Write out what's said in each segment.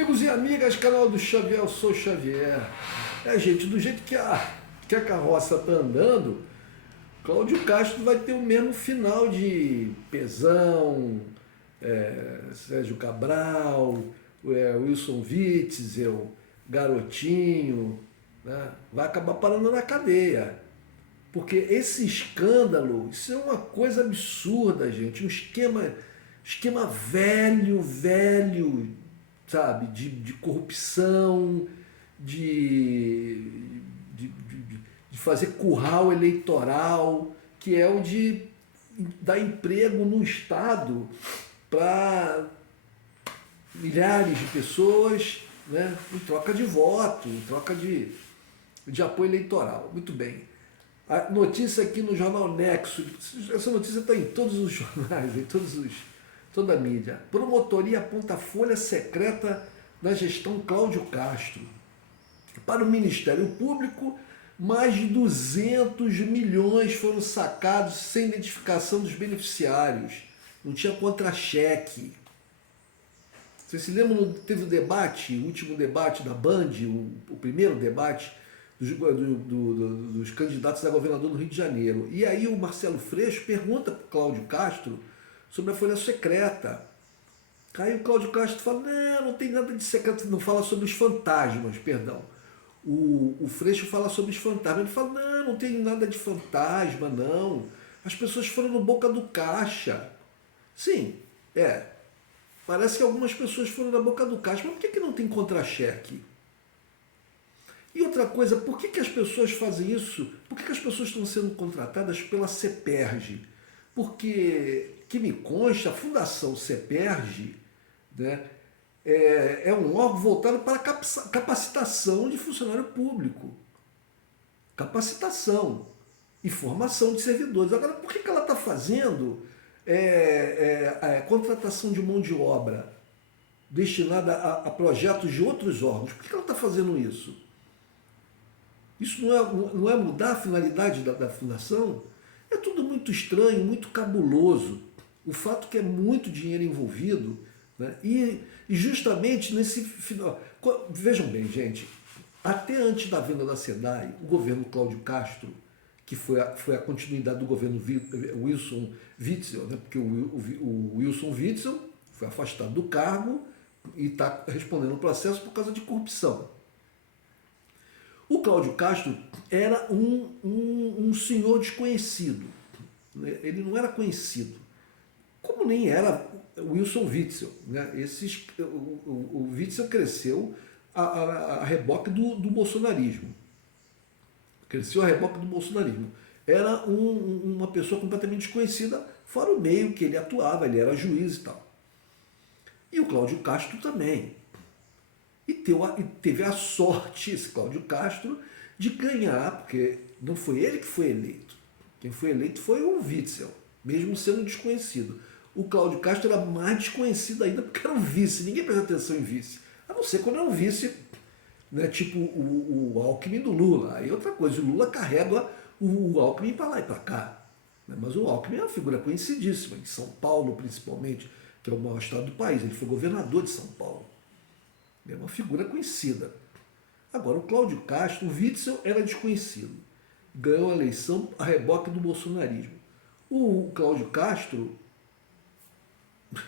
Amigos e amigas, canal do Xavier, eu sou o Xavier. Gente, do jeito que a carroça tá andando, Cláudio Castro vai ter o mesmo final de Pezão, Sérgio Cabral, Wilson Witzel, Garotinho, né? Vai acabar parando na cadeia. Porque esse escândalo, isso é uma coisa absurda, gente. Um esquema velho, sabe? De corrupção, de, de fazer curral eleitoral, que é o de dar emprego no Estado para milhares de pessoas, né? Em troca de voto, em troca de apoio eleitoral. Muito bem. A notícia aqui no jornal Nexo, essa notícia está em todos os jornais, toda a mídia. Promotoria aponta folha secreta da gestão Cláudio Castro. Para o Ministério Público, mais de 200 milhões foram sacados sem identificação dos beneficiários. Não tinha contra-cheque. Vocês se lembram, teve o debate, o último debate da Band, o primeiro debate, dos candidatos a governador do Rio de Janeiro. E aí o Marcelo Freixo pergunta para o Cláudio Castro sobre a folha secreta. Aí o Cláudio Castro fala, não tem nada de secreto, não fala sobre os fantasmas, perdão. O Freixo fala sobre os fantasmas, ele fala, não tem nada de fantasma, não. As pessoas foram no boca do caixa. Sim, parece que algumas pessoas foram na boca do caixa, mas por que não tem contra-cheque? E outra coisa, por que as pessoas fazem isso? Por que as pessoas estão sendo contratadas pela CEPERJ? Porque, que me consta, a Fundação CEPERJ, né, é um órgão voltado para a capacitação de funcionário público. Capacitação e formação de servidores. Agora, por que ela está fazendo contratação de mão de obra destinada a projetos de outros órgãos? Por que ela está fazendo isso? Isso não é mudar a finalidade da fundação? É tudo muito estranho, muito cabuloso. O fato que é muito dinheiro envolvido, né? E justamente nesse final... Vejam bem, gente, até antes da venda da SEDAI, o governo Cláudio Castro, que foi a continuidade do governo Wilson Witzel, né? Porque o Wilson Witzel foi afastado do cargo e está respondendo o processo por causa de corrupção. O Cláudio Castro era um senhor desconhecido. Ele não era conhecido. Como nem era o Wilson Witzel. Né? O Witzel cresceu a reboque do bolsonarismo. Cresceu a reboque do bolsonarismo. Era uma pessoa completamente desconhecida, fora o meio que ele atuava, ele era juiz e tal. E o Cláudio Castro também. E teve a sorte, esse Cláudio Castro, de ganhar, porque não foi ele que foi eleito. Quem foi eleito foi o Witzel, mesmo sendo desconhecido. O Cláudio Castro era mais desconhecido ainda porque era um vice, ninguém presta atenção em vice. A não ser quando é um vice, né, tipo o Alckmin do Lula. Aí outra coisa, o Lula carrega o Alckmin para lá e para cá. Né? Mas o Alckmin é uma figura conhecidíssima, em São Paulo principalmente, que é o maior estado do país. Ele foi governador de São Paulo. É uma figura conhecida. Agora, o Cláudio Castro, o Witzel era desconhecido. Ganhou a eleição a reboque do bolsonarismo. O Cláudio Castro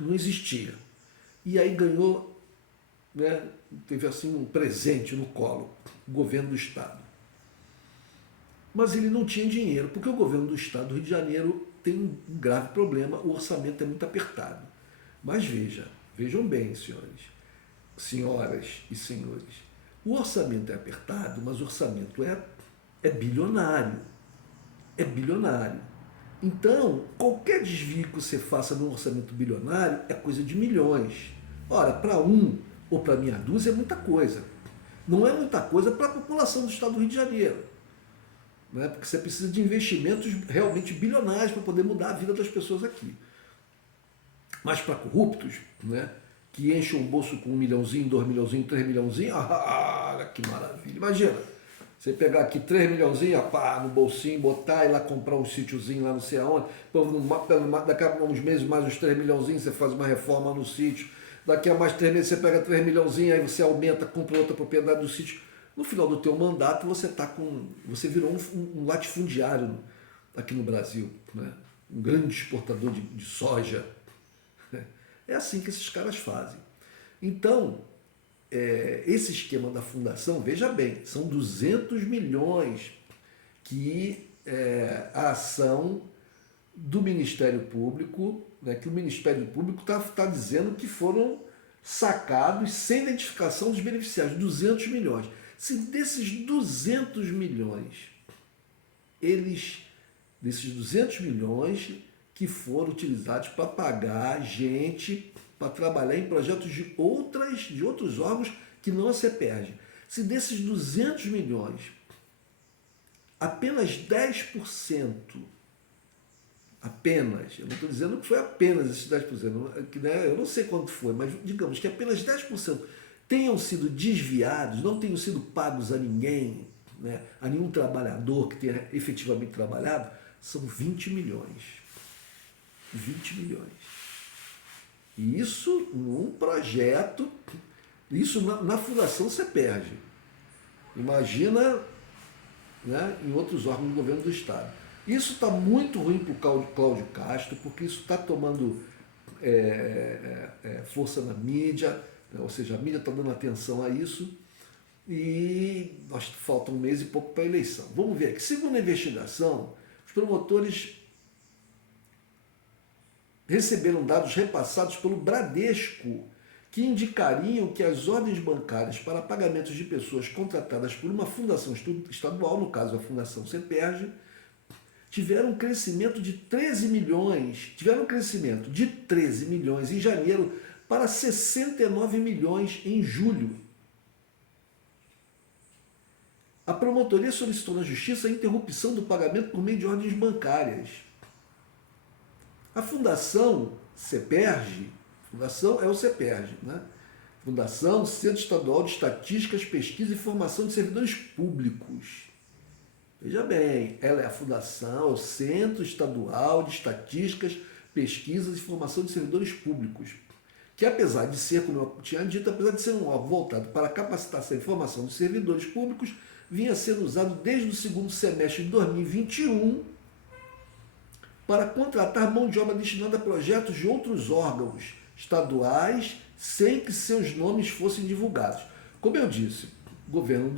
não existia. E aí ganhou, né, teve assim um presente no colo, o governo do Estado. Mas ele não tinha dinheiro, porque o governo do Estado do Rio de Janeiro tem um grave problema, o orçamento é muito apertado. Mas vejam bem, senhoras e senhores, o orçamento é apertado, mas o orçamento é bilionário. É bilionário. Então, qualquer desvio que você faça num orçamento bilionário é coisa de milhões. Ora, para um ou para meia dúzia é muita coisa. Não é muita coisa para a população do estado do Rio de Janeiro. Né? Porque você precisa de investimentos realmente bilionários para poder mudar a vida das pessoas aqui. Mas para corruptos, né, que enchem o bolso com 1 milhãozinho, 2 milhãozinho, 3 milhãozinho, que maravilha. Imagina, você pegar aqui 3 milhãozinho, no bolsinho, botar e lá comprar um sítiozinho lá não sei aonde, daqui a uns meses mais os 3 milhãozinhos, você faz uma reforma no sítio, daqui a mais 3 meses você pega 3 milhãozinhos, aí você aumenta, compra outra propriedade do sítio. No final do teu mandato você virou um latifundiário aqui no Brasil, né? Um grande exportador de soja. É assim que esses caras fazem. Então, esse esquema da fundação, veja bem, são 200 milhões que a ação do Ministério Público, né, que o Ministério Público está dizendo que foram sacados sem identificação dos beneficiários, 200 milhões. Se desses 200 milhões, desses 200 milhões que foram utilizados para pagar gente para trabalhar em projetos de outros órgãos que não a CEPERJ. Se desses 200 milhões, apenas 10%, eu não estou dizendo que foi apenas esses 10%, eu não sei quanto foi, mas digamos que apenas 10% tenham sido desviados, não tenham sido pagos a ninguém, né, a nenhum trabalhador que tenha efetivamente trabalhado, são 20 milhões. 20 milhões. E isso num projeto, isso na Fundação CEPERJ. Imagina, né, em outros órgãos do governo do Estado. Isso está muito ruim para o Cláudio Castro, porque isso está tomando força na mídia, né, ou seja, a mídia está dando atenção a isso, e nós falta 1 mês e pouco para a eleição. Vamos ver aqui. Segundo a investigação, os promotores receberam dados repassados pelo Bradesco que indicariam que as ordens bancárias para pagamentos de pessoas contratadas por uma fundação estadual, no caso a Fundação CEPERJ, tiveram um crescimento de 13 milhões em janeiro para 69 milhões em julho. A promotoria solicitou na Justiça a interrupção do pagamento por meio de ordens bancárias. A Fundação CEPERJ, Fundação é o CEPERJ, né? Fundação Centro Estadual de Estatísticas, Pesquisa e Formação de Servidores Públicos. Veja bem, ela é a Fundação, é o Centro Estadual de Estatísticas, Pesquisas e Formação de Servidores Públicos, que apesar de ser, como eu tinha dito, apesar de ser um órgão voltado para a capacitação e formação de servidores públicos, vinha sendo usado desde o segundo semestre de 2021 para contratar mão de obra destinada a projetos de outros órgãos estaduais sem que seus nomes fossem divulgados. Como eu disse, o governo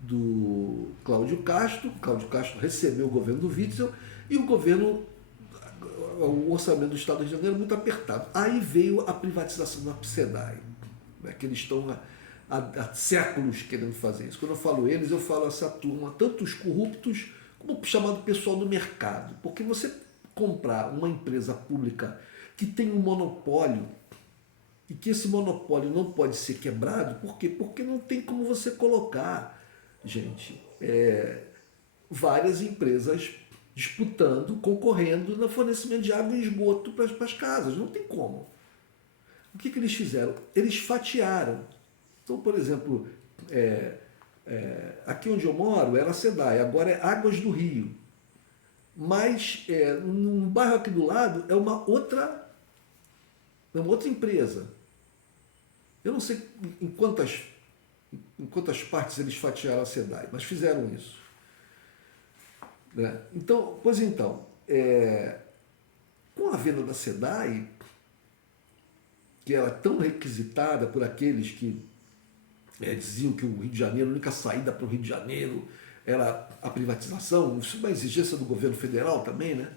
do Cláudio Castro recebeu o governo do Witzel e o orçamento do Estado do Rio de Janeiro muito apertado. Aí veio a privatização da SEDAI, né, que eles estão há séculos querendo fazer isso. Quando eu falo eles, eu falo essa turma, tanto os corruptos como o chamado pessoal do mercado. Porque você comprar uma empresa pública que tem um monopólio e que esse monopólio não pode ser quebrado, por quê? Porque não tem como você colocar, gente, várias empresas disputando, concorrendo no fornecimento de água e esgoto para as casas. Não tem como. O que eles fizeram? Eles fatiaram. Então, por exemplo, aqui onde eu moro era a SEDAI, agora é Águas do Rio. Mas num bairro aqui do lado é uma outra empresa. Eu não sei em quantas partes eles fatiaram a SEDAI, mas fizeram isso. Né? Então, com a venda da SEDAI, que era tão requisitada por aqueles que diziam que o Rio de Janeiro, a única saída para o Rio de Janeiro era a privatização, isso é uma exigência do governo federal também, né?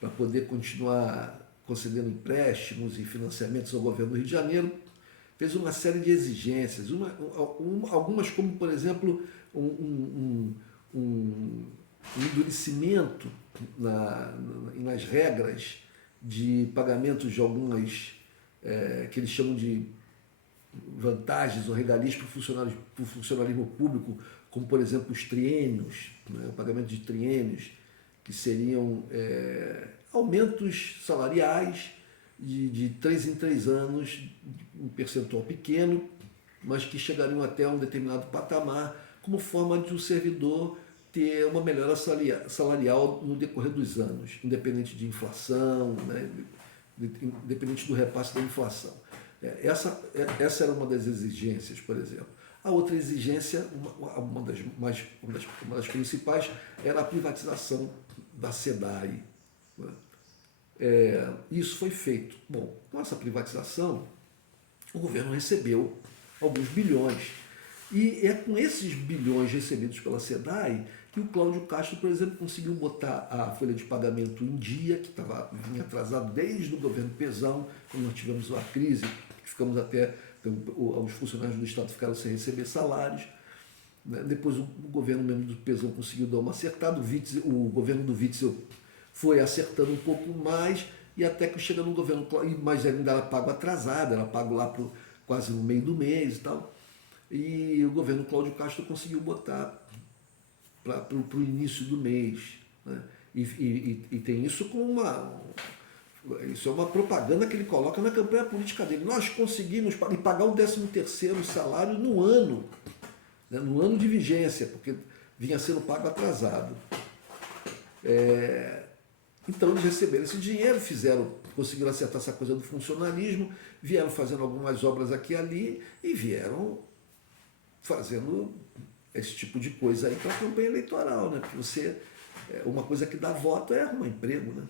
Para poder continuar concedendo empréstimos e financiamentos ao governo do Rio de Janeiro, fez uma série de exigências, algumas como, por exemplo, um endurecimento nas regras de pagamentos de algumas, que eles chamam de vantagens ou regalias para o funcionalismo público, como, por exemplo, os triênios, né, o pagamento de triênios, que seriam aumentos salariais de 3 em 3 anos, um percentual pequeno, mas que chegariam até um determinado patamar, como forma de um servidor ter uma melhora salarial no decorrer dos anos, independente de inflação, né, independente do repasse da inflação. Essa era uma das exigências, por exemplo. A outra exigência, uma das principais, era a privatização da SEDAI. Isso foi feito. Bom, com essa privatização, o governo recebeu alguns bilhões. E é com esses bilhões recebidos pela SEDAI que o Cláudio Castro, por exemplo, conseguiu botar a folha de pagamento em dia, que vinha atrasado desde o governo Pezão, quando nós tivemos a crise, que ficamos até, os funcionários do Estado ficaram sem receber salários. Depois o governo mesmo do Pezão conseguiu dar uma acertada, o governo do Witzel foi acertando um pouco mais, e até que chega no governo, mas ainda era pago atrasado, era pago lá quase no meio do mês e tal. E o governo Cláudio Castro conseguiu botar para o início do mês. Né? E tem isso como isso é uma propaganda que ele coloca na campanha política dele. Nós conseguimos pagar o 13º salário no ano, né? No ano de vigência, porque vinha sendo pago atrasado. Então eles receberam esse dinheiro, conseguiram acertar essa coisa do funcionalismo, vieram fazendo algumas obras aqui e ali e vieram fazendo esse tipo de coisa aí para a campanha eleitoral, né? Porque uma coisa que dá voto é arrumar emprego, né?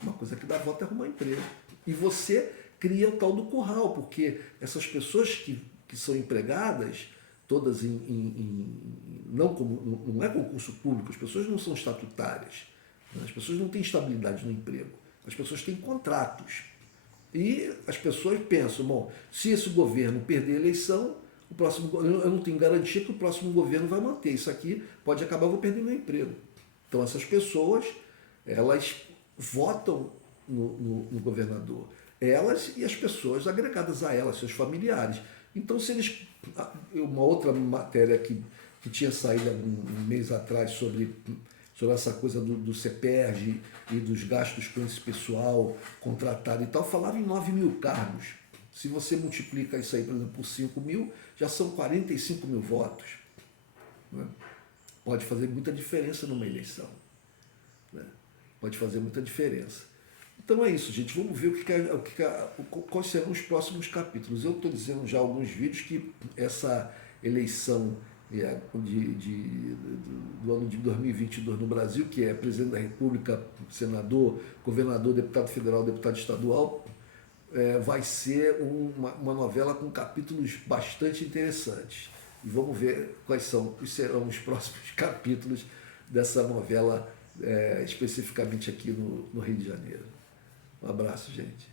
Uma coisa que dá voto é arrumar emprego. E você cria o tal do curral, porque essas pessoas que são empregadas, todas não é concurso público, as pessoas não são estatutárias, né? As pessoas não têm estabilidade no emprego, as pessoas têm contratos. E as pessoas pensam, bom, se esse governo perder a eleição, eu não tenho garantia que o próximo governo vai manter isso aqui, pode acabar, eu vou perder meu emprego. Então essas pessoas, elas votam no governador, elas e as pessoas agregadas a elas, seus familiares. Então se eles, uma outra matéria que tinha saído um mês atrás sobre essa coisa do CEPERJ e dos gastos com esse pessoal contratado e tal, falava em 9 mil cargos. Se você multiplica isso aí, por exemplo, por 5 mil, já são 45 mil votos. Né? Pode fazer muita diferença numa eleição. Né? Pode fazer muita diferença. Então é isso, gente. Vamos ver quais serão os próximos capítulos. Eu estou dizendo já em alguns vídeos que essa eleição do ano de 2022 no Brasil, que é presidente da República, senador, governador, deputado federal, deputado estadual, vai ser uma novela com capítulos bastante interessantes. E vamos ver quais serão os próximos capítulos dessa novela, especificamente aqui no Rio de Janeiro. Um abraço, gente.